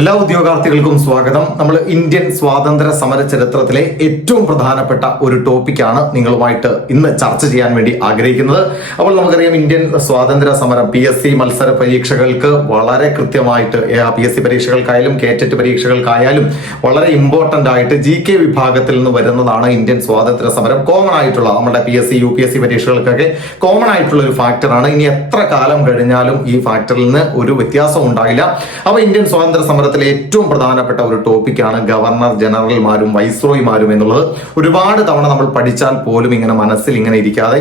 എല്ലാ ഉദ്യോഗാർത്ഥികൾക്കും സ്വാഗതം. നമ്മൾ ഇന്ത്യൻ സ്വാതന്ത്ര്യ സമര ചരിത്രത്തിലെ ഏറ്റവും പ്രധാനപ്പെട്ട ഒരു ടോപ്പിക്കാണ് നിങ്ങളുമായിട്ട് ഇന്ന് ചർച്ച ചെയ്യാൻ വേണ്ടി ആഗ്രഹിക്കുന്നത്. അപ്പോൾ നമുക്കറിയാം ഇന്ത്യൻ സ്വാതന്ത്ര്യ സമരം പി എസ് സി മത്സര പരീക്ഷകൾക്ക് വളരെ കൃത്യമായിട്ട് പി എസ് സി പരീക്ഷകൾക്കായാലും കേറ്ററ്റ് പരീക്ഷകൾക്കായാലും വളരെ ഇമ്പോർട്ടന്റ് ആയിട്ട് ജി കെ വിഭാഗത്തിൽ നിന്ന് വരുന്നതാണ് ഇന്ത്യൻ സ്വാതന്ത്ര്യ സമരം. കോമൺ ആയിട്ടുള്ള നമ്മുടെ P S C U P S C പരീക്ഷകൾക്കൊക്കെ common ആയിട്ടുള്ള ഒരു ഫാക്ടറാണ് ഇനി എത്ര കാലം കഴിഞ്ഞാലും ഈ ഫാക്ടറിൽ നിന്ന് ഒരു വ്യത്യാസം ഉണ്ടായില്ല അപ്പോൾ ഇന്ത്യൻ സ്വാതന്ത്ര്യ സമരത്തിലെ ഏറ്റവും പ്രധാനപ്പെട്ട ഒരു ടോപ്പിക്കാണ് ഗവർണർ ജനറൽമാരും വൈസ്രോയിമാരും എന്നുള്ളത്. ഒരുപാട് തവണ നമ്മൾ പഠിച്ചാൽ പോലും ഇങ്ങനെ മനസ്സിൽ ഇങ്ങനെ ഇരിക്കാതെ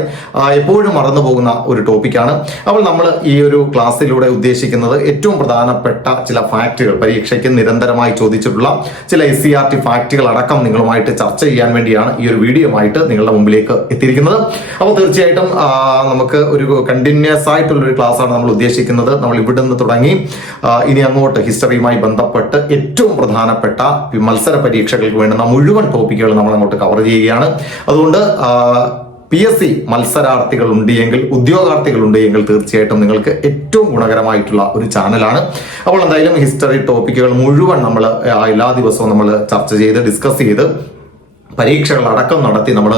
എപ്പോഴും മറന്നു പോകുന്ന ഒരു ടോപ്പിക്കാണ്. അപ്പോൾ നമ്മൾ ഈ ഒരു ക്ലാസ്സിലൂടെ ഉദ്ദേശിക്കുന്നത് ഏറ്റവും പ്രധാനപ്പെട്ട ചില ഫാക്റ്റുകൾ പരീക്ഷയ്ക്ക് നിരന്തരമായി ചോദിച്ചിട്ടുള്ള ചില എസ് സി ആർ ടി ഫാക്റ്റുകൾ അടക്കം നിങ്ങളുമായിട്ട് ചർച്ച ചെയ്യാൻ വേണ്ടിയാണ് ഈ ഒരു വീഡിയോ ആയിട്ട് നിങ്ങളുടെ മുമ്പിലേക്ക് എത്തിയിരിക്കുന്നത്. അപ്പോൾ തീർച്ചയായിട്ടും നമുക്ക് ഒരു കണ്ടിന്യൂസ് ആയിട്ടുള്ള ഒരു ക്ലാസ് ആണ് നമ്മൾ ഉദ്ദേശിക്കുന്നത്. നമ്മൾ ഇവിടെ നിന്ന് തുടങ്ങി ഇനി അങ്ങോട്ട് ഹിസ്റ്ററിയുമായി ബന്ധപ്പെട്ട് ഏറ്റവും പ്രധാനപ്പെട്ട മത്സര പരീക്ഷകൾക്ക് വേണ്ടുന്ന മുഴുവൻ ടോപ്പിക്കുകൾ നമ്മൾ അങ്ങോട്ട് കവർ ചെയ്യുകയാണ്. അതുകൊണ്ട് പി എസ് സി മത്സരാർത്ഥികൾ ഉണ്ട് എങ്കിൽ ഉദ്യോഗാർത്ഥികൾ ഉണ്ട് എങ്കിൽ തീർച്ചയായിട്ടും നിങ്ങൾക്ക് ഏറ്റവും ഗുണകരമായിട്ടുള്ള ഒരു ചാനലാണ്. അപ്പോൾ എന്തായാലും ഹിസ്റ്ററി ടോപ്പിക്കുകൾ മുഴുവൻ നമ്മൾ എല്ലാ ദിവസവും നമ്മൾ ചർച്ച ചെയ്ത് ഡിസ്കസ് ചെയ്ത് പരീക്ഷകൾ അടക്കം നടത്തി നമ്മൾ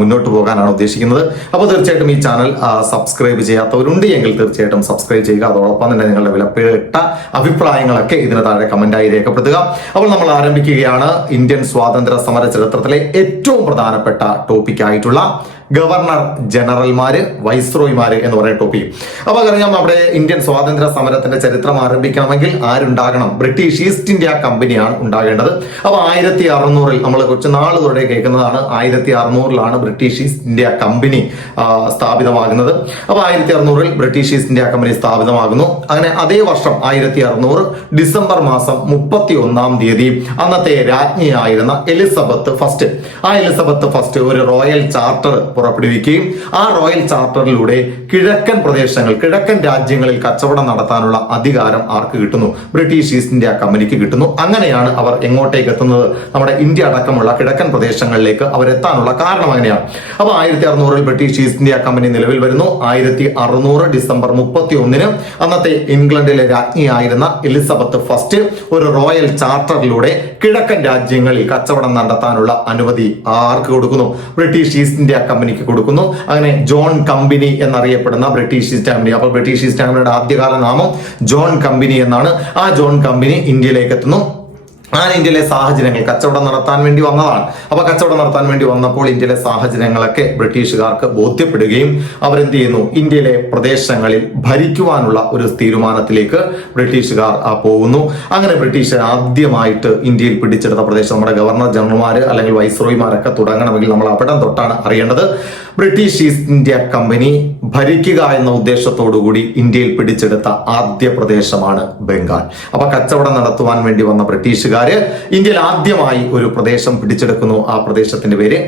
മുന്നോട്ട് പോകാനാണ് ഉദ്ദേശിക്കുന്നത്. അപ്പോൾ തീർച്ചയായിട്ടും ഈ ചാനൽ സബ്സ്ക്രൈബ് ചെയ്യാത്തവരുണ്ട് എങ്കിൽ തീർച്ചയായിട്ടും സബ്സ്ക്രൈബ് ചെയ്യുക. അതോടൊപ്പം തന്നെ നിങ്ങളുടെ വിലപ്പെട്ട അഭിപ്രായങ്ങളൊക്കെ ഇതിന് താഴെ കമന്റായി രേഖപ്പെടുത്തുക. അപ്പോൾ നമ്മൾ ആരംഭിക്കുകയാണ് ഇന്ത്യൻ സ്വാതന്ത്ര്യ സമര ചരിത്രത്തിലെ ഏറ്റവും പ്രധാനപ്പെട്ട ടോപ്പിക് ആയിട്ടുള്ള ഗവർണർ ജനറൽമാര് വൈസ്രോയിമാര് എന്ന് പറയുന്ന ടോപ്പിക് അപ്പൊ അറിയാം നമ്മുടെ ഇന്ത്യൻ സ്വാതന്ത്ര്യ സമരത്തിന്റെ ചരിത്രം ആരംഭിക്കണമെങ്കിൽ ആരുണ്ടാകണം? ബ്രിട്ടീഷ് ഈസ്റ്റ് ഇന്ത്യ കമ്പനിയാണ് ഉണ്ടാകേണ്ടത്. അപ്പൊ ആയിരത്തി അറുന്നൂറിൽ നമ്മൾ കുറച്ച് നാൾ കേൾക്കുന്നതാണ് ആയിരത്തി അറുന്നൂറിലാണ് ബ്രിട്ടീഷ് ഈസ്റ്റ് ഇന്ത്യ കമ്പനി സ്ഥാപിതമാകുന്നത്. അപ്പൊ ആയിരത്തി അറുന്നൂറിൽ ബ്രിട്ടീഷ് ഈസ്റ്റ് ഇന്ത്യ കമ്പനി സ്ഥാപിതമാകുന്നു. അങ്ങനെ അതേ വർഷം ആയിരത്തി അറുന്നൂറ് ഡിസംബർ മാസം മുപ്പത്തി ഒന്നാം തീയതി അന്നത്തെ രാജ്ഞിയായിരുന്ന എലിസബത്ത് ഫസ്റ്റ്. ആ എലിസബത്ത് ഫസ്റ്റ് ഒരു റോയൽ ചാർട്ടർ പുറപ്പെടുവിക്കുകയും ആ റോയൽ ചാർട്ടറിലൂടെ കിഴക്കൻ പ്രദേശങ്ങൾ കിഴക്കൻ രാജ്യങ്ങളിൽ കച്ചവടം നടത്താനുള്ള അധികാരം ആർക്ക് കിട്ടുന്നു? ബ്രിട്ടീഷ് ഈസ്റ്റ് ഇന്ത്യ കമ്പനിക്ക് കിട്ടുന്നു. അങ്ങനെയാണ് അവർ എങ്ങോട്ടേക്ക് എത്തുന്നത്? നമ്മുടെ ഇന്ത്യ അടക്കമുള്ള കിഴക്കൻ പ്രദേശങ്ങളിലേക്ക് അവർ എത്താനുള്ള കാരണം അങ്ങനെയാണ്. അപ്പൊ ആയിരത്തി അറുന്നൂറിൽ ബ്രിട്ടീഷ് ഈസ്റ്റ് ഇന്ത്യ കമ്പനി നിലവിൽ വരുന്നു. ആയിരത്തി അറുന്നൂറ് ഡിസംബർ മുപ്പത്തി ഒന്നിന് അന്നത്തെ ഇംഗ്ലണ്ടിലെ രാജ്ഞിയായിരുന്ന എലിസബത്ത് ഫസ്റ്റ് ഒരു റോയൽ ചാർട്ടറിലൂടെ കിഴക്കൻ രാജ്യങ്ങളിൽ കച്ചവടം നടത്താനുള്ള അനുമതി ആർക്ക് കൊടുക്കുന്നു? ബ്രിട്ടീഷ് ഈസ്റ്റ് ഇന്ത്യ കമ്പനിക്ക് കൊടുക്കുന്നു. അങ്ങനെ ജോൺ കമ്പനി എന്നറിയപ്പെടുന്ന ബ്രിട്ടീഷ് ഈസ്റ്റ് കമ്പനി അപ്പോൾ ബ്രിട്ടീഷ് ഈസ്റ്റ് കമ്പനിയുടെ ആദ്യകാല നാമം ജോൺ കമ്പനി എന്നാണ്. ആ ജോൺ കമ്പനി ഇന്ത്യയിലേക്ക് എത്തുന്നു. ആ ഇന്ത്യയിലെ സാഹചര്യങ്ങൾ കച്ചവടം നടത്താൻ വേണ്ടി വന്നതാണ്. അപ്പൊ കച്ചവടം നടത്താൻ വേണ്ടി വന്നപ്പോൾ ഇന്ത്യയിലെ സാഹചര്യങ്ങളൊക്കെ ബ്രിട്ടീഷുകാർക്ക് ബോധ്യപ്പെടുകയും അവരെന്ത് ചെയ്യുന്നു? ഇന്ത്യയിലെ പ്രദേശങ്ങളിൽ ഭരിക്കുവാനുള്ള ഒരു തീരുമാനത്തിലേക്ക് ബ്രിട്ടീഷുകാർ പോകുന്നു. അങ്ങനെ ബ്രിട്ടീഷ് ആദ്യമായിട്ട് ഇന്ത്യയിൽ പിടിച്ചെടുത്ത പ്രദേശം നമ്മുടെ ഗവർണർ ജനറൽമാര് അല്ലെങ്കിൽ വൈസ്രോയിമാരൊക്കെ തുടങ്ങണമെങ്കിൽ നമ്മൾ അവിടം തൊട്ടാണ് അറിയേണ്ടത്. ബ്രിട്ടീഷ് ഈസ്റ്റ് ഇന്ത്യ കമ്പനി ഭരിക്കുക എന്ന ഉദ്ദേശത്തോടു കൂടി ഇന്ത്യയിൽ പിടിച്ചെടുത്ത ആദ്യ പ്രദേശമാണ് ബംഗാൾ. അപ്പൊ കച്ചവടം നടത്തുവാൻ വേണ്ടി വന്ന ബ്രിട്ടീഷുകാര് ഇന്ത്യയിൽ ആദ്യമായി ഒരു പ്രദേശം പിടിച്ചെടുക്കുന്നു. ആ പ്രദേശത്തിന്റെ പേര്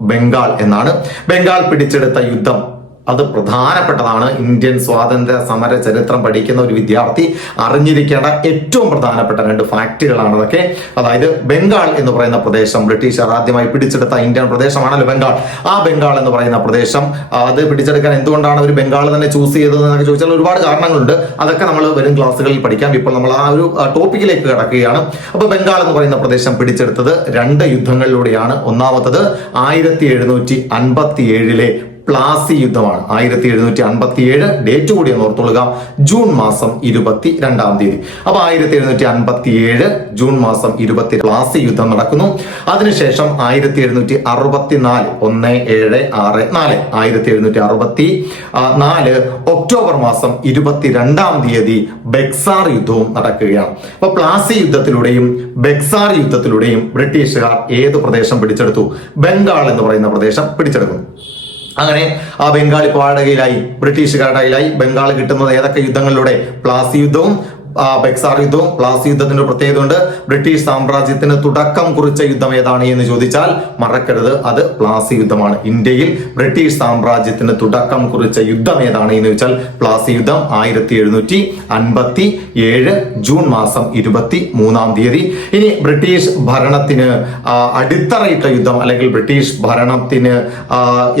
ബംഗാൾ എന്നാണ്. ബംഗാൾ പിടിച്ചെടുത്ത യുദ്ധം അത് പ്രധാനപ്പെട്ടതാണ്. ഇന്ത്യൻ സ്വാതന്ത്ര്യ സമര ചരിത്രം പഠിക്കുന്ന ഒരു വിദ്യാർത്ഥി അറിഞ്ഞിരിക്കേണ്ട ഏറ്റവും പ്രധാനപ്പെട്ട രണ്ട് ഫാക്റ്റുകളാണ് അതൊക്കെ അതായത് ബംഗാൾ എന്ന് പറയുന്ന പ്രദേശം ബ്രിട്ടീഷുകാർ ആദ്യമായി പിടിച്ചെടുത്ത ഇന്ത്യൻ പ്രദേശമാണല്ലോ ബംഗാൾ. ആ ബംഗാൾ എന്ന് പറയുന്ന പ്രദേശം അത് പിടിച്ചെടുക്കാൻ എന്തുകൊണ്ടാണ് അവർ ബംഗാൾ തന്നെ ചൂസ് ചെയ്തത് എന്നൊക്കെ ചോദിച്ചാൽ ഒരുപാട് കാരണങ്ങളുണ്ട്. അതൊക്കെ നമ്മൾ വരും ക്ലാസ്സുകളിൽ പഠിക്കാം. ഇപ്പോൾ നമ്മൾ ആ ഒരു ടോപ്പിക്കിലേക്ക് കിടക്കുകയാണ്. അപ്പോൾ ബംഗാൾ എന്ന് പറയുന്ന പ്രദേശം പിടിച്ചെടുത്തത് രണ്ട് യുദ്ധങ്ങളിലൂടെയാണ്. ഒന്നാമത്തത് ആയിരത്തി എഴുന്നൂറ്റി അൻപത്തി ഏഴിലെ പ്ലാസി യുദ്ധമാണ്. ആയിരത്തി എഴുന്നൂറ്റി അൻപത്തി ഏഴ് ഡേറ്റ് കൂടി ഒന്ന് ഓർത്തുകൊള്ളുക. ജൂൺ മാസം ഇരുപത്തി രണ്ടാം തീയതി. അപ്പൊ ആയിരത്തി എഴുന്നൂറ്റി അൻപത്തി ഏഴ് ജൂൺ മാസം ഇരുപത്തി പ്ലാസി യുദ്ധം നടക്കുന്നു. അതിനുശേഷം ആയിരത്തി എഴുന്നൂറ്റി അറുപത്തി നാല് ഒന്ന് ഏഴ് ആറ് നാല്. ആയിരത്തി എഴുന്നൂറ്റി അറുപത്തി നാല് ഒക്ടോബർ മാസം ഇരുപത്തിരണ്ടാം തീയതി ബെക്സാർ യുദ്ധവും നടക്കുകയാണ്. അപ്പൊ പ്ലാസി യുദ്ധത്തിലൂടെയും ബെക്സാർ യുദ്ധത്തിലൂടെയും ബ്രിട്ടീഷുകാർ ഏത് പ്രദേശം പിടിച്ചെടുത്തു? ബംഗാൾ എന്ന് പറയുന്ന പ്രദേശം പിടിച്ചെടുക്കുന്നു. അങ്ങനെ ആ ബംഗാളി ഇപ്പോൾ ബ്രിട്ടീഷുകാരുടെ ബംഗാൾ കിട്ടുന്നത് ഏതൊക്കെ യുദ്ധങ്ങളിലൂടെ? പ്ലാസി യുദ്ധവും ബെക്സാർ യുദ്ധവും പ്ലാസി യുദ്ധത്തിന്റെ പ്രത്യേകത ഉണ്ട്. ബ്രിട്ടീഷ് സാമ്രാജ്യത്തിന് തുടക്കം കുറിച്ച യുദ്ധം ഏതാണ് എന്ന് ചോദിച്ചാൽ മറക്കരുത് അത് പ്ലാസി യുദ്ധമാണ്. ഇന്ത്യയിൽ ബ്രിട്ടീഷ് സാമ്രാജ്യത്തിന് തുടക്കം കുറിച്ച യുദ്ധം ഏതാണ് എന്ന് ചോദിച്ചാൽ പ്ലാസി യുദ്ധം ആയിരത്തി എഴുന്നൂറ്റി അൻപത്തി ഏഴ് ജൂൺ മാസം ഇരുപത്തി മൂന്നാം തീയതി. ഇനി ബ്രിട്ടീഷ് ഭരണത്തിന് അടിത്തറയിട്ട യുദ്ധം അല്ലെങ്കിൽ ബ്രിട്ടീഷ് ഭരണത്തിന്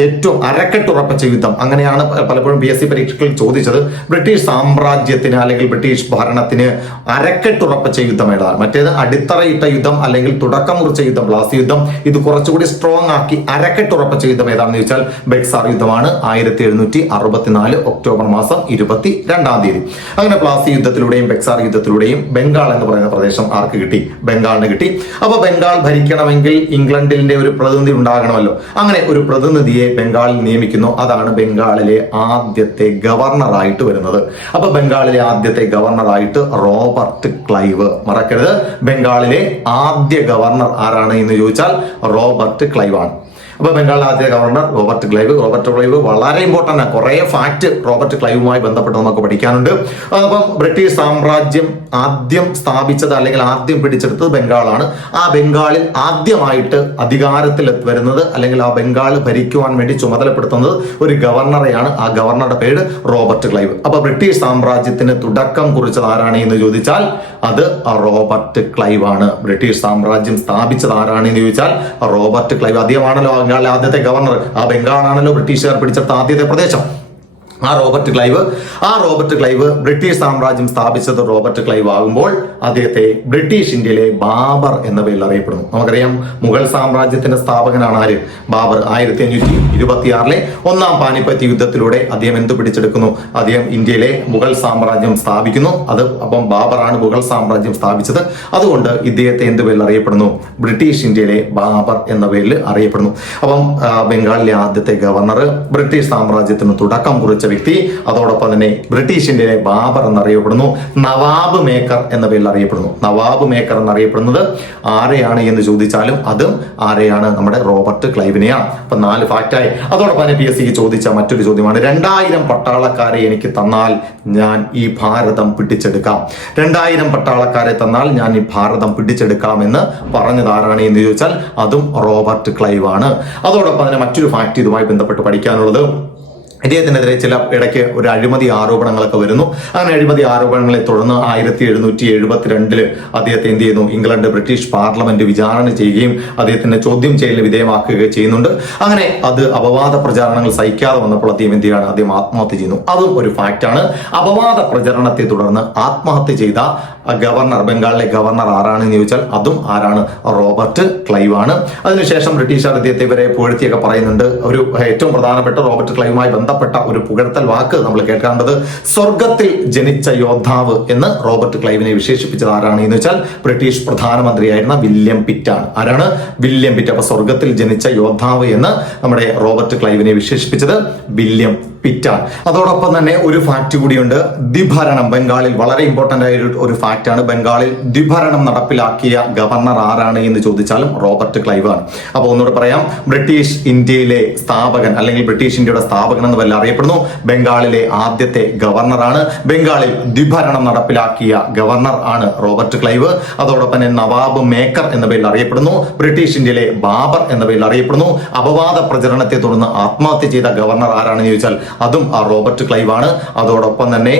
ഏറ്റവും അരക്കെട്ടുറപ്പിച്ച യുദ്ധം അങ്ങനെയാണ് പലപ്പോഴും പി എസ് സി പരീക്ഷകളിൽ ചോദിച്ചത്. ബ്രിട്ടീഷ് സാമ്രാജ്യത്തിന് അല്ലെങ്കിൽ ബ്രിട്ടീഷ് ഭരണത്തിന് ഭരണത്തിന് അരക്കെട്ടുറപ്പിച്ച യുദ്ധം ഏതാണ് മറ്റേത് അടിത്തറയിട്ട യുദ്ധം അല്ലെങ്കിൽ തുടക്കം കുറിച്ച യുദ്ധം ബ്ലാസ് യുദ്ധം ഇത് കുറച്ചുകൂടി സ്ട്രോങ് ആക്കി അരക്കെട്ടുറപ്പിച്ച യുദ്ധം ഏതാണെന്ന് ചോദിച്ചാൽ ബെക്സാർ യുദ്ധമാണ് ആയിരത്തി എഴുന്നൂറ്റി അറുപത്തിനാല് ഒക്ടോബർ മാസം ഇരുപത്തി രണ്ടാം തീയതി. അങ്ങനെ പ്ലാസി യുദ്ധത്തിലൂടെയും ബെക്സാർ യുദ്ധത്തിലൂടെയും ബംഗാൾ എന്ന് പറയുന്ന പ്രദേശം ആർക്ക് കിട്ടി? ബംഗാളിന് കിട്ടി. അപ്പോൾ ബംഗാൾ ഭരിക്കണമെങ്കിൽ ഇംഗ്ലണ്ടിന്റെ ഒരു പ്രതിനിധി ഉണ്ടാകണമല്ലോ. അങ്ങനെ ഒരു പ്രതിനിധിയെ ബംഗാളിൽ നിയമിക്കുന്നു. അതാണ് ബംഗാളിലെ ആദ്യത്തെ ഗവർണർ ആയിട്ട് വരുന്നത്. അപ്പൊ ബംഗാളിലെ ആദ്യത്തെ ഗവർണറായിട്ട് റോബർട്ട് ക്ലൈവ് മറക്കരുത്. ബംഗാളിലെ ആദ്യ ഗവർണർ ആരാണ് എന്ന് ചോദിച്ചാൽ റോബർട്ട് ക്ലൈവ് ആണ് അപ്പൊ ബംഗാൾ ആദ്യ governor Robert Clive. Robert Clive വളരെ ഇമ്പോർട്ടന്റ് ആണ്. കുറേ ഫാക്ട് റോബർട്ട് ക്ലൈവുമായി ബന്ധപ്പെട്ട് നമുക്ക് പഠിക്കാനുണ്ട്. അപ്പം ബ്രിട്ടീഷ് സാമ്രാജ്യം ആദ്യം സ്ഥാപിച്ചത് അല്ലെങ്കിൽ ആദ്യം പിടിച്ചെടുത്തത് ബംഗാളാണ്. ആ ബംഗാളിൽ ആദ്യമായിട്ട് അധികാരത്തിൽ വരുന്നത് അല്ലെങ്കിൽ ആ ബംഗാൾ ഭരിക്കുവാൻ വേണ്ടി ചുമതലപ്പെടുത്തുന്നത് ഒരു ഗവർണറെയാണ്. ആ ഗവർണറുടെ പേര് റോബർട്ട് ക്ലൈവ്. അപ്പോൾ ബ്രിട്ടീഷ് സാമ്രാജ്യത്തിന് തുടക്കം കുറിച്ചത് ആരാണ് എന്ന് ചോദിച്ചാൽ അത് റോബർട്ട് ക്ലൈവ് ആണ്. ബ്രിട്ടീഷ് സാമ്രാജ്യം സ്ഥാപിച്ചത് ആരാണ് എന്ന് ചോദിച്ചാൽ റോബർട്ട് ക്ലൈവ് അദ്ദേഹമാണല്ലോ ബംഗാളിലെ ആദ്യത്തെ ഗവർണർ. ആ ബംഗാളാണല്ലോ ബ്രിട്ടീഷുകാർ പിടിച്ചെടുത്ത ആദ്യത്തെ പ്രദേശം. ആ റോബർട്ട് ക്ലൈവ് ആ റോബർട്ട് ക്ലൈവ് ബ്രിട്ടീഷ് സാമ്രാജ്യം സ്ഥാപിച്ചത് റോബർട്ട് ക്ലൈവ് ആകുമ്പോൾ അദ്ദേഹത്തെ ബ്രിട്ടീഷ് ഇന്ത്യയിലെ ബാബർ എന്ന പേരിൽ അറിയപ്പെടുന്നു. നമുക്കറിയാം മുഗൾ സാമ്രാജ്യത്തിന്റെ സ്ഥാപകനാണ് ആര്? ബാബർ. ആയിരത്തി അഞ്ഞൂറ്റി ഇരുപത്തിയാറിലെ ഒന്നാം പാനിപ്പത്ത് യുദ്ധത്തിലൂടെ അദ്ദേഹം എന്ത് പിടിച്ചെടുക്കുന്നു? അദ്ദേഹം ഇന്ത്യയിലെ മുഗൾ സാമ്രാജ്യം സ്ഥാപിക്കുന്നു. അത് അപ്പം ബാബറാണ് മുഗൾ സാമ്രാജ്യം സ്ഥാപിച്ചത്. അതുകൊണ്ട് ഇദ്ദേഹത്തെ എന്ത് പേരിൽ അറിയപ്പെടുന്നു? ബ്രിട്ടീഷ് ഇന്ത്യയിലെ ബാബർ എന്ന പേരിൽ അറിയപ്പെടുന്നു. അപ്പം ബംഗാളിലെ ആദ്യത്തെ ഗവർണർ ബ്രിട്ടീഷ് സാമ്രാജ്യത്തിന് തുടക്കം കുറിച്ച വ്യക്തി അതോടൊപ്പം തന്നെ ബ്രിട്ടീഷ് ഇന്ത്യയിലെ ബാബർ എന്നറിയപ്പെടുന്നു നവാബ് മേക്കർ എന്ന പേരിൽ അറിയപ്പെടുന്നു. നവാബ് മേക്കർ എന്നറിയപ്പെടുന്നത് ആരെയാണ് എന്ന് ചോദിച്ചാലും അതും ആരെയാണ്? നമ്മുടെ റോബർട്ട് ക്ലൈവിനെയാണ്. അപ്പൊ നാല് ഫാക്റ്റായി അതോടൊപ്പം തന്നെ പി എസ് സിക്ക് ചോദിച്ച മറ്റൊരു ചോദ്യമാണ് രണ്ടായിരം പട്ടാളക്കാരെ എനിക്ക് തന്നാൽ ഞാൻ ഈ ഭാരതം പിടിച്ചെടുക്കാം. രണ്ടായിരം പട്ടാളക്കാരെ തന്നാൽ ഞാൻ ഈ ഭാരതം പിടിച്ചെടുക്കാം എന്ന് പറഞ്ഞത് ആരാണ് എന്ന് ചോദിച്ചാൽ അതും റോബർട്ട് ക്ലൈവ് ആണ് അതോടൊപ്പം തന്നെ മറ്റൊരു ഫാക്റ്റ് ഇതുമായി ബന്ധപ്പെട്ട് പഠിക്കാനുള്ളത്. ഇദ്ദേഹത്തിനെതിരെ ചില ഇടയ്ക്ക് ഒരു അഴിമതി ആരോപണങ്ങളൊക്കെ വരുന്നു. അങ്ങനെ അഴിമതി ആരോപണങ്ങളെ തുടർന്ന് ആയിരത്തി എഴുന്നൂറ്റി എഴുപത്തിരണ്ടിൽ അദ്ദേഹത്തെ എന്ത് ചെയ്യുന്നു? ഇംഗ്ലണ്ട് ബ്രിട്ടീഷ് പാർലമെന്റ് വിചാരണ ചെയ്യുകയും അദ്ദേഹത്തിന്റെ ചോദ്യം ചെയ്യലിന് വിധേയമാക്കുകയും ചെയ്യുന്നുണ്ട്. അങ്ങനെ അത് അപവാദ പ്രചാരണങ്ങൾ സഹിക്കാതെ വന്നപ്പോൾ അദ്ദേഹം എന്ത് ചെയ്യാണ് അദ്ദേഹം ആത്മഹത്യ ചെയ്യുന്നു. അതും ഒരു ഫാക്റ്റാണ് അപവാദ പ്രചരണത്തെ തുടർന്ന് ആത്മഹത്യ ചെയ്ത ഗവർണർ ബംഗാളിലെ ഗവർണർ ആരാണെന്ന് ചോദിച്ചാൽ അതും ആരാണ്? റോബർട്ട് ക്ലൈവ് ആണ് അതിനുശേഷം ബ്രിട്ടീഷുകാർ അദ്ദേഹത്തെ ഇവരെ പുകഴ്ത്തിയൊക്കെ പറയുന്നുണ്ട്. ഒരു ഏറ്റവും പ്രധാനപ്പെട്ട റോബർട്ട് ക്ലൈവുമായി ബന്ധപ്പെട്ട ഒരു പുകഴ്ത്തൽ വാക്ക് നമ്മൾ കേൾക്കേണ്ടത് സ്വർഗത്തിൽ ജനിച്ച യോദ്ധാവ് എന്ന് റോബർട്ട് ക്ലൈവിനെ വിശേഷിപ്പിച്ചത് ആരാണ് എന്ന് വെച്ചാൽ ബ്രിട്ടീഷ് പ്രധാനമന്ത്രിയായിരുന്ന വില്യം പിറ്റാണ്. ആരാണ്? William Pitt. അപ്പൊ സ്വർഗത്തിൽ ജനിച്ച യോദ്ധാവ് എന്ന് നമ്മുടെ റോബർട്ട് ക്ലൈവിനെ വിശേഷിപ്പിച്ചത് വില്യം പിറ്റാണ് അതോടൊപ്പം തന്നെ ഒരു ഫാക്റ്റ് കൂടിയുണ്ട്. ദ്വിഭരണം ബംഗാളിൽ വളരെ ഇമ്പോർട്ടന്റ് ആയ ഒരു- ഫാക്റ്റാണ് ബംഗാളിൽ ദ്വിഭരണം നടപ്പിലാക്കിയ ഗവർണർ ആരാണ് എന്ന് ചോദിച്ചാലും റോബർട്ട് ക്ലൈവ് ആണ് അപ്പോൾ ഒന്നുകൂടെ പറയാം. ബ്രിട്ടീഷ് ഇന്ത്യയിലെ സ്ഥാപകൻ അല്ലെങ്കിൽ ബ്രിട്ടീഷ് ഇന്ത്യയുടെ സ്ഥാപകൻ എന്ന് വല്ല അറിയപ്പെടുന്നു. ബംഗാളിലെ ആദ്യത്തെ ഗവർണറാണ് ബംഗാളിൽ ദ്വിഭരണം നടപ്പിലാക്കിയ ഗവർണർ ആണ് റോബർട്ട് ക്ലൈവ്. അതോടൊപ്പം തന്നെ നവാബ് മേക്കർ എന്ന പേരിൽ അറിയപ്പെടുന്നു. ബ്രിട്ടീഷ് ഇന്ത്യയിലെ ബാബർ എന്ന പേരിൽ അറിയപ്പെടുന്നു. അപവാദ പ്രചരണത്തെ തുടർന്ന് ആത്മഹത്യ ചെയ്ത ഗവർണർ ആരാണെന്ന് ചോദിച്ചാൽ അതും ആ റോബർട്ട് ക്ലൈവ് ആണ്. അതോടൊപ്പം തന്നെ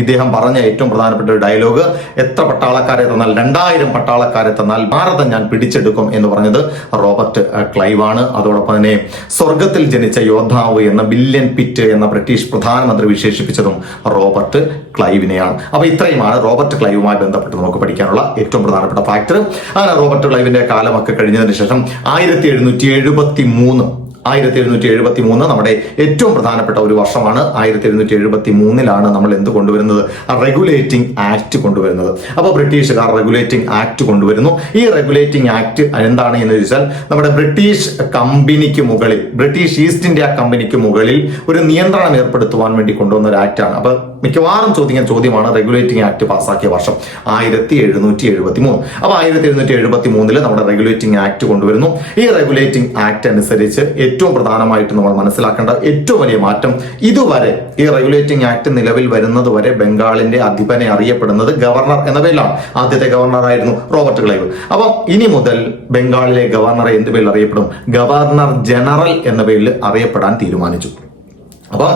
ഇദ്ദേഹം പറഞ്ഞ ഏറ്റവും പ്രധാനപ്പെട്ട ഒരു ഡയലോഗ് എത്ര പട്ടാളക്കാരെ തന്നാൽ രണ്ടായിരം പട്ടാളക്കാരെ തന്നാൽ ഭാരതം ഞാൻ പിടിച്ചെടുക്കും എന്ന് പറഞ്ഞത് റോബർട്ട് ക്ലൈവ് ആണ്. അതോടൊപ്പം തന്നെ സ്വർഗത്തിൽ ജനിച്ച യോദ്ധാവ് എന്ന ബില്യൻ പിറ്റ് എന്ന ബ്രിട്ടീഷ് പ്രധാനമന്ത്രി വിശേഷിപ്പിച്ചതും റോബർട്ട് ക്ലൈവിനെയാണ്. അപ്പൊ ഇത്രയുമാണ് റോബർട്ട് ക്ലൈവുമായി ബന്ധപ്പെട്ട് നമുക്ക് പഠിക്കാനുള്ള ഏറ്റവും പ്രധാനപ്പെട്ട ഫാക്ടർ അങ്ങനെ റോബർട്ട് ക്ലൈവിന്റെ കാലമൊക്കെ കഴിഞ്ഞതിന് ശേഷം ആയിരത്തി എഴുന്നൂറ്റി എഴുപത്തി മൂന്ന് ആയിരത്തി എഴുന്നൂറ്റി എഴുപത്തി മൂന്ന് നമ്മുടെ ഏറ്റവും പ്രധാനപ്പെട്ട ഒരു വർഷമാണ്. ആയിരത്തി എഴുന്നൂറ്റി എഴുപത്തി മൂന്നിലാണ് നമ്മൾ എന്ത് കൊണ്ടുവരുന്നത്? റെഗുലേറ്റിംഗ് ആക്ട് കൊണ്ടുവരുന്നത്. അപ്പോൾ ബ്രിട്ടീഷുകാർ റെഗുലേറ്റിംഗ് ആക്ട് കൊണ്ടുവരുന്നു. ഈ റെഗുലേറ്റിംഗ് ആക്ട് എന്താണ് എന്ന് ചോദിച്ചാൽ നമ്മുടെ ബ്രിട്ടീഷ് കമ്പനിക്ക് മുകളിൽ ബ്രിട്ടീഷ് ഈസ്റ്റ് ഇന്ത്യ കമ്പനിക്ക് മുകളിൽ ഒരു നിയന്ത്രണം ഏർപ്പെടുത്തുവാൻ വേണ്ടി കൊണ്ടുവന്ന ഒരു ആക്ടാണ് അപ്പൊ മിക്കവാറും ചോദിക്കുന്ന ചോദ്യമാണ് റെഗുലേറ്റിംഗ് ആക്ട് പാസ്സാക്കിയ വർഷം ആയിരത്തി എഴുന്നൂറ്റി എഴുപത്തി മൂന്ന് അപ്പൊ ആയിരത്തി എഴുന്നൂറ്റി എഴുപത്തി മൂന്നിൽ നമ്മുടെ റെഗുലേറ്റിംഗ് ആക്ട് കൊണ്ടുവരുന്നു. ഈ റെഗുലേറ്റിംഗ് ആക്ട് അനുസരിച്ച് ഏറ്റവും പ്രധാനമായിട്ട് നമ്മൾ മനസ്സിലാക്കേണ്ട ഏറ്റവും വലിയ മാറ്റം ഇതുവരെ ഈ റെഗുലേറ്റിംഗ് ആക്ട് നിലവിൽ വരുന്നത് വരെ ബംഗാളിന്റെ അധിപനെ അറിയപ്പെടുന്നത് ഗവർണർ എന്ന പേരിലാണ്. ആദ്യത്തെ ഗവർണർ ആയിരുന്നു റോബർട്ട് ക്ലൈവ്. അപ്പം ഇനി മുതൽ ബംഗാളിലെ ഗവർണറെ എന്ത് പേരിൽ അറിയപ്പെടും? ഗവർണർ ജനറൽ എന്ന പേരിൽ അറിയപ്പെടാൻ തീരുമാനിച്ചു. അപ്പൊ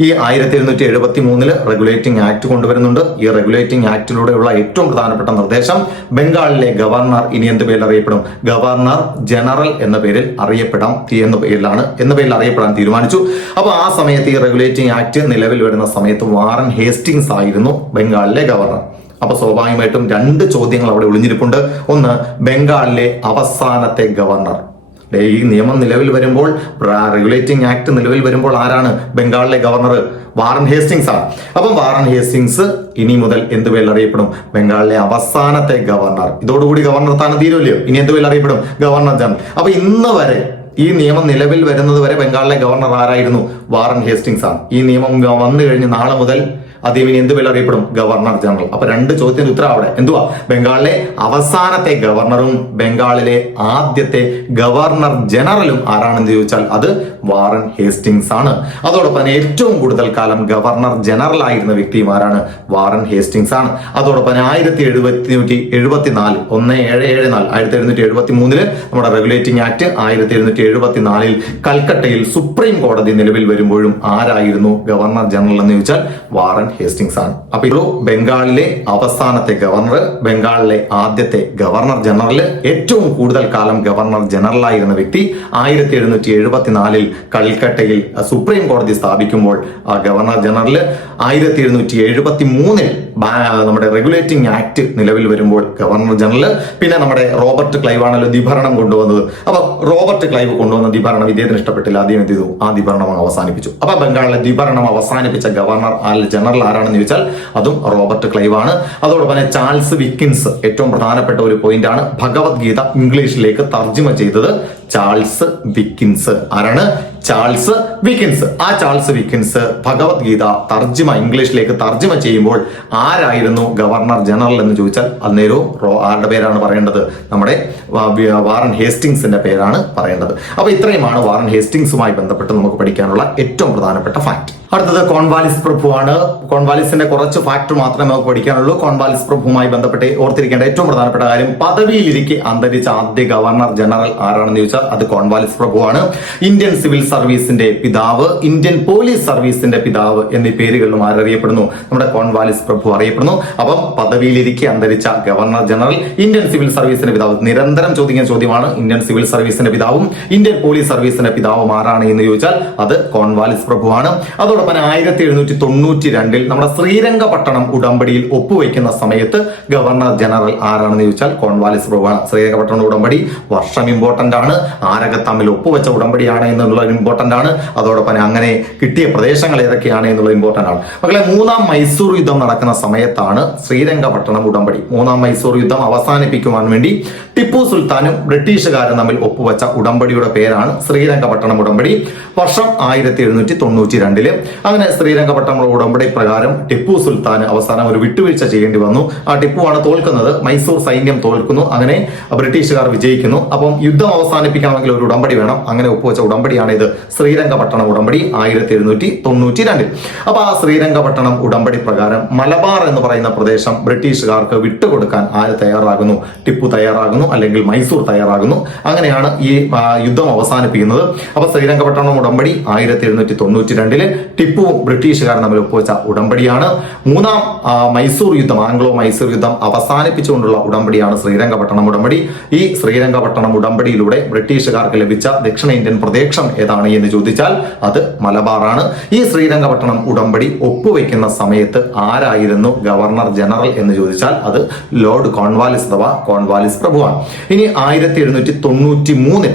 ഈ ആയിരത്തി എഴുന്നൂറ്റി എഴുപത്തി മൂന്നിൽ റെഗുലേറ്റിംഗ് ആക്ട് കൊണ്ടുവരുന്നുണ്ട്. ഈ റെഗുലേറ്റിംഗ് ആക്ടിലൂടെയുള്ള ഏറ്റവും പ്രധാനപ്പെട്ട നിർദ്ദേശം ബംഗാളിലെ ഗവർണർ ഇനി എന്ത് പേരിൽ അറിയപ്പെടും? ഗവർണർ ജനറൽ എന്ന പേരിൽ അറിയപ്പെടാം എന്ന പേരിലാണ്. എന്ന പേരിൽ അറിയപ്പെടാൻ തീരുമാനിച്ചു. അപ്പൊ ആ സമയത്ത് ഈ റെഗുലേറ്റിംഗ് ആക്ട് നിലവിൽ വരുന്ന സമയത്ത് വാറൻ ഹേസ്റ്റിങ്സ് ആയിരുന്നു ബംഗാളിലെ ഗവർണർ. അപ്പൊ സ്വാഭാവികമായിട്ടും രണ്ട് ചോദ്യങ്ങൾ അവിടെ ഒളിഞ്ഞിരിപ്പുണ്ട്. ഒന്ന് ബംഗാളിലെ അവസാനത്തെ ഗവർണർ. ഈ നിയമം നിലവിൽ വരുമ്പോൾ റെഗുലേറ്റിംഗ് ആക്ട് നിലവിൽ വരുമ്പോൾ ആരാണ്? ബംഗാളിലെ ഗവർണർ വാറൻ ഹേസ്റ്റിങ്സ് ആണ്. അപ്പം വാറൻ ഹേസ്റ്റിങ്സ് ഇനി മുതൽ എന്ത് പേരിൽ അറിയപ്പെടും? ബംഗാളിലെ അവസാനത്തെ ഗവർണർ ഇതോടുകൂടി ഗവർണർ സ്ഥാനം തീരുമല്ലയോ? ഇനി എന്ത് പേരിൽ അറിയപ്പെടും? ഗവർണർ ജനറൽ അപ്പൊ ഇന്ന് വരെ ഈ നിയമം നിലവിൽ വരുന്നത് വരെ ബംഗാളിലെ ഗവർണർ ആരായിരുന്നു? വാറൻ ഹേസ്റ്റിങ്സ് ആണ്. ഈ നിയമം വന്നു കഴിഞ്ഞ് നാളെ മുതൽ അദ്ദേഹം ഇനി എന്ത് പേരിൽ അറിയപ്പെടും? Governor general. അപ്പൊ രണ്ട് ചോദ്യത്തിന് ഉത്തരം അവിടെ. എന്തുവാ? ബംഗാളിലെ അവസാനത്തെ ഗവർണറും ബംഗാളിലെ ആദ്യത്തെ ഗവർണർ ജനറലും ആരാണെന്ന് ചോദിച്ചാൽ അത് വാറൻ ഹേസ്റ്റിംഗ്സ് ആണ്. അതോടൊപ്പം തന്നെ ഏറ്റവും കൂടുതൽ കാലം ഗവർണർ ജനറൽ ആയിരുന്ന വ്യക്തിയും ആരാണ്? വാറൻ ഹേസ്റ്റിംഗ്സ് ആണ്. അതോടൊപ്പം തന്നെ ആയിരത്തി എഴുപത്തി എഴുപത്തി നാല് ഒന്ന് ഏഴ് ഏഴ് നാല് ആയിരത്തി എഴുന്നൂറ്റി എഴുപത്തി മൂന്നിൽ നമ്മുടെ റെഗുലേറ്റിംഗ് ആക്ട് ആയിരത്തി എഴുന്നൂറ്റി എഴുപത്തി നാലിൽ കൽക്കട്ടയിൽ സുപ്രീം കോടതി നിലവിൽ വരുമ്പോഴും ആരായിരുന്നു ഗവർണർ ജനറൽ എന്ന് ചോദിച്ചാൽ വാറൻ ഹേസ്റ്റിംഗ്സ് ആണ് അപ്പൊ ഇപ്പോൾ ബംഗാളിലെ അവസാനത്തെ ഗവർണർ ബംഗാളിലെ ആദ്യത്തെ ഗവർണർ ജനറൽ ഏറ്റവും കൂടുതൽ കാലം ഗവർണർ ജനറലായിരുന്ന വ്യക്തി ആയിരത്തി എഴുന്നൂറ്റി എഴുപത്തിനാലിൽ കൽക്കട്ടയിൽ സുപ്രീം കോടതി സ്ഥാപിക്കുമ്പോൾ ആ ഗവർണർ ജനറൽ ആയിരത്തി എഴുന്നൂറ്റി എഴുപത്തി മൂന്നിൽ നമ്മുടെ റെഗുലേറ്റിംഗ് ആക്ട് നിലവിൽ വരുമ്പോൾ ഗവർണർ ജനറൽ പിന്നെ നമ്മുടെ റോബർട്ട് ക്ലൈവ് ആണല്ലോ ദിഭരണം കൊണ്ടുവന്നത്. അപ്പൊ റോബർട്ട് ക്ലൈവ് കൊണ്ടുവന്ന ദിഭരണം ഇദ്ദേഹത്തിന് ഇഷ്ടപ്പെട്ടില്ല. ആദ്യം എന്ത് ചെയ്തു? ആ ദിഭരണം അവസാനിപ്പിച്ചു. അപ്പൊ ബംഗാളിലെ ദിഭരണം അവസാനിപ്പിച്ച ഗവർണർ ജനറൽ ആരാണെന്ന് ചോദിച്ചാൽ അതും റോബർട്ട് ക്ലൈവ് ആണ് അതോടൊപ്പം തന്നെ ചാൾസ് വിക്കിൻസ് ഏറ്റവും പ്രധാനപ്പെട്ട ഒരു പോയിന്റ് ആണ് ഭഗവത്ഗീത ഇംഗ്ലീഷിലേക്ക് തർജമ ചെയ്തത് ചാൾസ് വിക്കിൻസ് ആരാണ്? Charles Wilkins. ആ ചാൾസ് വിക്കിൻസ് ഭഗവത്ഗീത തർജമ ഇംഗ്ലീഷിലേക്ക് തർജമ ചെയ്യുമ്പോൾ ആരായിരുന്നു ഗവർണർ ജനറൽ എന്ന് ചോദിച്ചാൽ അന്നേരവും റോ- ആരുടെ പേരാണ് പറയേണ്ടത്? നമ്മുടെ വാറൻ ഹേസ്റ്റിങ്സിന്റെ പേരാണ് പറയേണ്ടത്. അപ്പൊ ഇത്രയുമാണ് വാറൻ ഹേസ്റ്റിങ്സുമായി ബന്ധപ്പെട്ട് നമുക്ക് പഠിക്കാനുള്ള ഏറ്റവും പ്രധാനപ്പെട്ട ഫാക്ട് അടുത്തത് കോൺവാലിസ് പ്രഭുവാണ്. കോൺവാലിസിന്റെ കുറച്ച് ഫാക്ടർ മാത്രമേ നമുക്ക് പഠിക്കാനുള്ളൂ. കോൺവാലിസ് പ്രഭുവുമായി ബന്ധപ്പെട്ട് ഓർത്തിരിക്കേണ്ട ഏറ്റവും പ്രധാനപ്പെട്ട കാര്യം പദവിയിലിരിക്കെ അന്തരിച്ച ആദ്യ ഗവർണർ ജനറൽ ആരാണെന്ന് ചോദിച്ചാൽ അത് കോൺവാലിസ് പ്രഭുവാണ്. ഇന്ത്യൻ സിവിൽ സർവീസിന്റെ പിതാവ് ഇന്ത്യൻ പോലീസ് സർവീസിന്റെ പിതാവ് എന്നീ പേരുകളിലും ആരറിയപ്പെടുന്നു. നമ്മുടെ കോൺവാലിസ് പ്രഭു അറിയപ്പെടുന്നു. അപ്പം പദവിയിലിരിക്കെ അന്തരിച്ച ഗവർണർ ജനറൽ ഇന്ത്യൻ സിവിൽ സർവീസിന്റെ പിതാവ് നിരന്തരം ചോദിക്കുന്ന ചോദ്യമാണ് ഇന്ത്യൻ സിവിൽ സർവീസിന്റെ പിതാവും ഇന്ത്യൻ പോലീസ് സർവീസിന്റെ പിതാവും ആരാണ് എന്ന് ചോദിച്ചാൽ അത് കോൺവാലിസ് പ്രഭുവാണ്. അതോടൊപ്പം ആയിരത്തി എഴുന്നൂറ്റി തൊണ്ണൂറ്റി രണ്ടിൽ നമ്മുടെ ശ്രീരംഗപട്ടണം ഉടമ്പടിയിൽ ഒപ്പുവെക്കുന്ന സമയത്ത് ഗവർണർ ജനറൽ ആരാണെന്ന് ചോദിച്ചാൽ കോൺവാലിസ് പ്രഭുവാണ്. ശ്രീരംഗപട്ടണം ഉടമ്പടി വർഷം ഇമ്പോർട്ടന്റ് ആണ്. ആരൊക്കെ തമ്മിൽ ഒപ്പുവെച്ച ഉടമ്പടിയാണ് എന്നുള്ളത് ഇമ്പോർട്ടന്റ് ആണ്. അതോടൊപ്പം അങ്ങനെ കിട്ടിയ പ്രദേശങ്ങൾ ഏതൊക്കെയാണ് എന്നുള്ളത് ഇമ്പോർട്ടന്റ് ആണ്. മക്കളെ മൂന്നാം മൈസൂർ യുദ്ധം നടക്കുന്ന സമയത്താണ് ശ്രീരംഗപട്ടണം ഉടമ്പടി. മൂന്നാം മൈസൂർ യുദ്ധം അവസാനിപ്പിക്കുവാൻ വേണ്ടി ടിപ്പു സുൽത്താനും ബ്രിട്ടീഷുകാരും തമ്മിൽ ഒപ്പുവെച്ച ഉടമ്പടിയുടെ പേരാണ് ശ്രീരംഗപട്ടണം ഉടമ്പടി. വർഷം ആയിരത്തി എഴുന്നൂറ്റി തൊണ്ണൂറ്റി രണ്ടിൽ അങ്ങനെ ശ്രീരംഗപട്ടണം ഉടമ്പടി പ്രകാരം ടിപ്പു സുൽത്താൻ അവസാനം ഒരു വിട്ടുവീഴ്ച ചെയ്യേണ്ടി വന്നു. ആ ടിപ്പു ആണ് തോൽക്കുന്നത്. മൈസൂർ സൈന്യം തോൽക്കുന്നു. അങ്ങനെ ബ്രിട്ടീഷുകാർ വിജയിക്കുന്നു. അപ്പം യുദ്ധം അവസാനിപ്പിക്കണമെങ്കിൽ ഒരു ഉടമ്പടി വേണം. അങ്ങനെ ഒപ്പുവെച്ച ഉടമ്പടിയാണ് ഇത് ശ്രീരംഗപട്ടണം ഉടമ്പടി ആയിരത്തി എഴുന്നൂറ്റി തൊണ്ണൂറ്റി രണ്ടിൽ. അപ്പൊ ആ ശ്രീരംഗപട്ടണം ഉടമ്പടി പ്രകാരം മലബാർ എന്ന് പറയുന്ന പ്രദേശം ബ്രിട്ടീഷുകാർക്ക് വിട്ടുകൊടുക്കാൻ ആര് തയ്യാറാകുന്നു? ടിപ്പു തയ്യാറാകുന്നു അല്ലെങ്കിൽ മൈസൂർ തയ്യാറാകുന്നു? അങ്ങനെയാണ് ഈ യുദ്ധം അവസാനിപ്പിക്കുന്നത്. അപ്പൊ ശ്രീരംഗപട്ടണം ഉടമ്പടി ആയിരത്തി എഴുന്നൂറ്റി തൊണ്ണൂറ്റി രണ്ടിൽ ടിപ്പുവും ബ്രിട്ടീഷുകാരും തമ്മിൽ ഒപ്പുവെച്ച ഉടമ്പടിയാണ്. മൂന്നാം മൈസൂർ യുദ്ധം ആംഗ്ലോ മൈസൂർ യുദ്ധം അവസാനിപ്പിച്ചുകൊണ്ടുള്ള ഉടമ്പടിയാണ് ശ്രീരംഗപട്ടണം ഉടമ്പടി. ഈ ശ്രീരംഗപട്ടണം ഉടമ്പടിയിലൂടെ ബ്രിട്ടീഷുകാർക്ക് ലഭിച്ച ദക്ഷിണേന്ത്യൻ പ്രദേശം ഏതാണ് എന്ന് ചോദിച്ചാൽ അത് മലബാറാണ്. ഈ ശ്രീരംഗപട്ടണം ഉടമ്പടി ഒപ്പുവെക്കുന്ന സമയത്ത് ആരായിരുന്നു ഗവർണർ ജനറൽ എന്ന് ചോദിച്ചാൽ അത് ലോർഡ് കോൺവാലിസ് അഥവാ കോൺവാലിസ് പ്രഭുവാണ്. ഇനി ആയിരത്തി എഴുന്നൂറ്റി തൊണ്ണൂറ്റി മൂന്നിൽ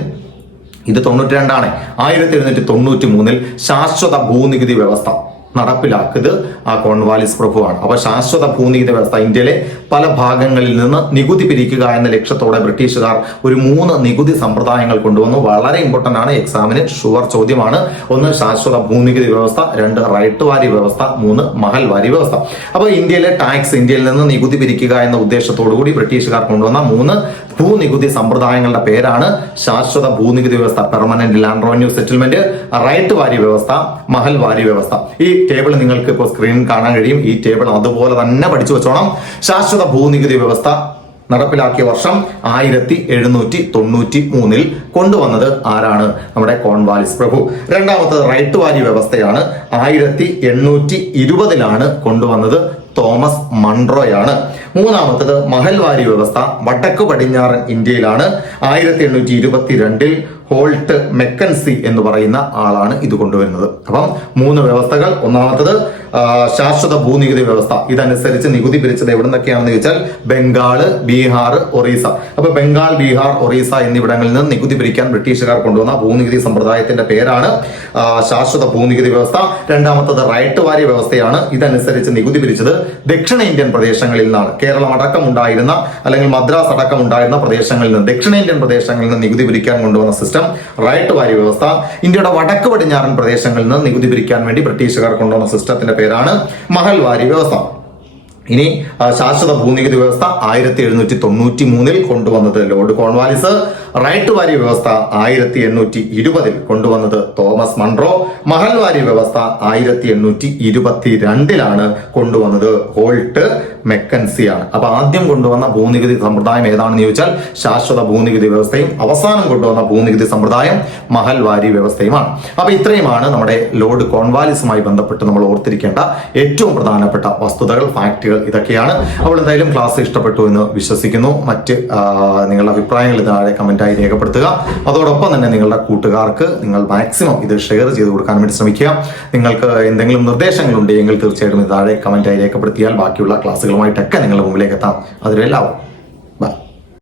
ഇത് തൊണ്ണൂറ്റി രണ്ടാണ് ആയിരത്തി എഴുന്നൂറ്റി തൊണ്ണൂറ്റി മൂന്നിൽ ശാശ്വത ഭൂനികുതി വ്യവസ്ഥ നടപ്പിലാക്കിയത് ആ കോൺവാലിസ് പ്രഭുവാണ്. അപ്പൊ ശാശ്വത ഭൂനികുതി വ്യവസ്ഥ ഇന്ത്യയിലെ പല ഭാഗങ്ങളിൽ നിന്ന് നികുതി പിരിക്കുക എന്ന ലക്ഷ്യത്തോടെ ബ്രിട്ടീഷുകാർ ഒരു മൂന്ന് നികുതി സമ്പ്രദായങ്ങൾ കൊണ്ടുവന്നു. വളരെ ഇമ്പോർട്ടന്റ് ആണ് എക്സാമിന് ഷുവർ ചോദ്യമാണ്. ഒന്ന് ശാശ്വത ഭൂനികുതി വ്യവസ്ഥ രണ്ട് റൈറ്റ് വാരി വ്യവസ്ഥ മൂന്ന് മഹൽ വാരി വ്യവസ്ഥ. അപ്പൊ ഇന്ത്യയിലെ ടാക്സ് ഇന്ത്യയിൽ നിന്ന് നികുതി പിരിക്കുക എന്ന ഉദ്ദേശത്തോടു കൂടി ബ്രിട്ടീഷുകാർ കൊണ്ടുവന്ന മൂന്ന് ഭൂനികുതി സമ്പ്രദായങ്ങളുടെ പേരാണ് ശാശ്വത ഭൂനികുതി വ്യവസ്ഥ permanent land revenue settlement ryotwari വ്യവസ്ഥ മഹൽ വാരി വ്യവസ്ഥ. ഈ ടേബിൾ നിങ്ങൾക്ക് ഇപ്പോൾ സ്ക്രീനിൽ കാണാൻ കഴിയും. ഈ ടേബിൾ അതുപോലെ തന്നെ പഠിച്ചു വെച്ചോണം. ശാശ്വത ഭൂനികുതി വ്യവസ്ഥ നടപ്പിലാക്കിയ വർഷം ആയിരത്തി എഴുന്നൂറ്റി തൊണ്ണൂറ്റി മൂന്നിൽ കൊണ്ടുവന്നത് ആരാണ്? നമ്മുടെ കോൺവാലിസ് പ്രഭു. രണ്ടാമത്തത് റൈറ്റ് വാരി വ്യവസ്ഥയാണ്. ആയിരത്തി എണ്ണൂറ്റി ഇരുപതിലാണ് കൊണ്ടുവന്നത് തോമസ് മൺട്രോയാണ് മൂന്നാമത്തത് മഹൽവാരി വ്യവസ്ഥ വടക്ക് പടിഞ്ഞാറൻ ഇന്ത്യയിലാണ്. ആയിരത്തി എണ്ണൂറ്റി ഇരുപത്തിരണ്ടിൽ ഹോൾട്ട് മെക്കൻസി എന്ന് പറയുന്ന ആളാണ് ഇത് കൊണ്ടുവരുന്നത്. അപ്പം മൂന്ന് വ്യവസ്ഥകൾ. ഒന്നാമത്തത് ശാശ്വത ഭൂനികുതി വ്യവസ്ഥ. ഇതനുസരിച്ച് നികുതി പിരിച്ചത് എവിടെ നിന്നൊക്കെയാണെന്ന് ചോദിച്ചാൽ ബംഗാൾ ബീഹാർ ഒറീസ. അപ്പൊ ബംഗാൾ ബീഹാർ ഒറീസ എന്നിവിടങ്ങളിൽ നിന്ന് നികുതി പിരിക്കാൻ ബ്രിട്ടീഷുകാർ കൊണ്ടുവന്ന ഭൂനികുതി സമ്പ്രദായത്തിന്റെ പേരാണ് ശാശ്വത ഭൂനികുതി വ്യവസ്ഥ. രണ്ടാമത്തത് റൈറ്റ് വാരി വ്യവസ്ഥയാണ്. ഇതനുസരിച്ച് നികുതി പിരിച്ചത് ദക്ഷിണേന്ത്യൻ പ്രദേശങ്ങളിൽ നിന്നാണ്. കേരളം അടക്കം ഉണ്ടായിരുന്ന അല്ലെങ്കിൽ മദ്രാസ് അടക്കം ഉണ്ടായിരുന്ന പ്രദേശങ്ങളിൽ നിന്ന് ദക്ഷിണേന്ത്യൻ പ്രദേശങ്ങളിൽ നിന്ന് നികുതി പിരിക്കാൻ കൊണ്ടുവന്ന സിസ്റ്റം റൈറ്റ് വാരി വ്യവസ്ഥ. ഇന്ത്യയുടെ വടക്ക് പടിഞ്ഞാറൻ പ്രദേശങ്ങളിൽ നിന്ന് നികുതി പിരിക്കാൻ വേണ്ടി ബ്രിട്ടീഷുകാർ കൊണ്ടുവന്ന സിസ്റ്റത്തിന്റെ പേരാണ് മഹൽവാരി വ്യവസ്ഥ ഇനി ശാശ്വത ഭൂനികുതി വ്യവസ്ഥ ആയിരത്തി എഴുന്നൂറ്റി തൊണ്ണൂറ്റി മൂന്നിൽ കൊണ്ടുവന്നത് ലോർഡ് കോൺവാലിസ് റൈറ്റ് വാരി വ്യവസ്ഥ ആയിരത്തി എണ്ണൂറ്റി ഇരുപതിൽ കൊണ്ടുവന്നത് തോമസ് മൺട്രോ മഹൽവാരി വ്യവസ്ഥ ആയിരത്തി എണ്ണൂറ്റി ഇരുപത്തി രണ്ടിലാണ് കൊണ്ടുവന്നത് ഹോൾട്ട് മെക്കൻസിയാണ്. അപ്പൊ ആദ്യം കൊണ്ടുവന്ന ഭൂനികുതി സമ്പ്രദായം ഏതാണെന്ന് ചോദിച്ചാൽ ശാശ്വത ഭൂനികുതി വ്യവസ്ഥയും അവസാനം കൊണ്ടുവന്ന ഭൂനികുതി സമ്പ്രദായം മഹൽവാരി വ്യവസ്ഥയുമാണ്. അപ്പൊ ഇത്രയുമാണ് നമ്മുടെ ലോർഡ് കോൺവാലിസുമായി ബന്ധപ്പെട്ട് നമ്മൾ ഓർത്തിരിക്കേണ്ട ഏറ്റവും പ്രധാനപ്പെട്ട വസ്തുതകൾ ഫാക്റ്റുകൾ ഇതൊക്കെയാണ്. അപ്പോൾ എന്തായാലും ക്ലാസ് ഇഷ്ടപ്പെട്ടു എന്ന് വിശ്വസിക്കുന്നു. മറ്റ് നിങ്ങളുടെ അഭിപ്രായങ്ങൾ താഴെ കമന്റായി രേഖപ്പെടുത്തുക. അതോടൊപ്പം തന്നെ നിങ്ങളുടെ കൂട്ടുകാർക്ക് നിങ്ങൾ മാക്സിമം ഇത് ഷെയർ ചെയ്ത് കൊടുക്കാൻ വേണ്ടി ശ്രമിക്കുക. നിങ്ങൾക്ക് എന്തെങ്കിലും നിർദ്ദേശങ്ങൾ ഉണ്ടെങ്കിൽ തീർച്ചയായിട്ടും ഇത് താഴെ കമന്റായി രേഖപ്പെടുത്തിയാൽ ബാക്കിയുള്ള ക്ലാസ്സുകളുമായിട്ടൊക്കെ നിങ്ങളുടെ മുമ്പിലേക്ക് എത്താം. അതിലെല്ലാവും